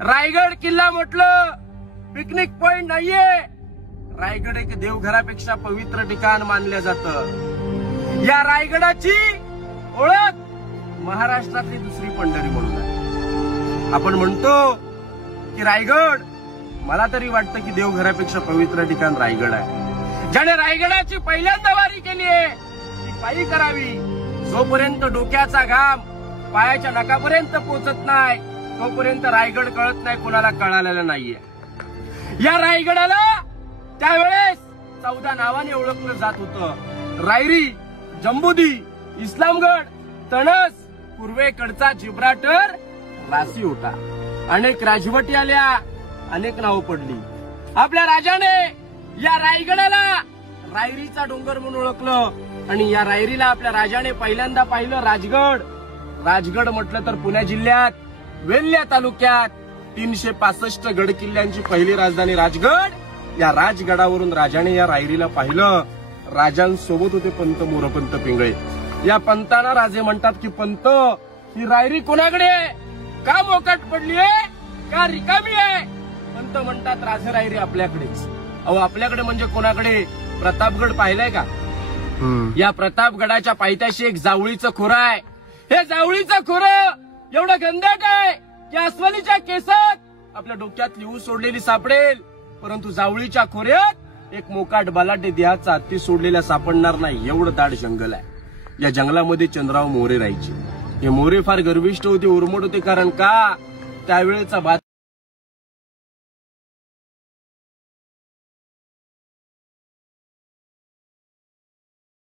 रायगड किल्ला म्हटलं picnic point नाहीये. रायगड एक देवघरापेक्षा पवित्र ठिकाण मानलं जातं. या रायगडाची ओळख महाराष्ट्रातली दुसरी पंढरी म्हणून आहे. आपण म्हणतो की रायगड, मला तरी वाटतं की देवघरापेक्षा पवित्र ठिकाण रायगड आहे. ज्याने रायगडाची पहिल्यांदा वारी केली आहे ती पायी करावी. जोपर्यंत डोक्याचा घाम पायाच्या नखापर्यंत पोचत नाही तोपर्यंत रायगड कळत नाही, कोणाला कळालेलं नाहीये. या रायगडाला त्यावेळेस 14 नावाने ओळखलं जात होतं. रायरी, जंबुदी, इस्लामगड, तणस, पूर्वेकडचा जिब्राल्टर, रासीओटा. अनेक राजवटी आल्या, अनेक नावं पडली. आपल्या राजाने या रायगडाला रायरीचा डोंगर म्हणून ओळखलं आणि या रायरीला आपल्या राजाने पहिल्यांदा पाहिलं राजगड. राजगड म्हटलं तर पुणे जिल्ह्यात वेल्हा तालुक्यात 365 गड किल्ल्यांची पहिली राजधानी राजगड. या राजगडावरून राजाने या रायरीला पाहिलं. राजांसोबत होते पंत मोरपंत पिंगळे. या पंतांना राजे म्हणतात की पंत, ही रायरी कोणाकडे आहे? का मोकाट पडली आहे? का रिकामी आहे? पंत म्हणतात राजे रायरी आपल्याकडेच. अहो आपल्याकडे म्हणजे कोणाकडे? प्रतापगड पाहिलाय का? या प्रतापगडाच्या पायथ्याशी एक जावळीचं खोरं आहे. हे जावळीचं खोरं एवढं घनदाट आहे की अस्वलीच्या केसात आपल्या डोक्यात लिहू सोडलेली सापडेल, परंतु जावळीच्या खोऱ्यात एक मोकाट बलाढ्य देहाचा हत्ती सोडलेला सापडणार नाही, एवढं दाट जंगल आहे. या जंगलामध्ये चंद्रराव मोरे राहायचे. हे मोरे फार गर्विष्ठ होते, उर्मट होते. कारण का? त्यावेळेचा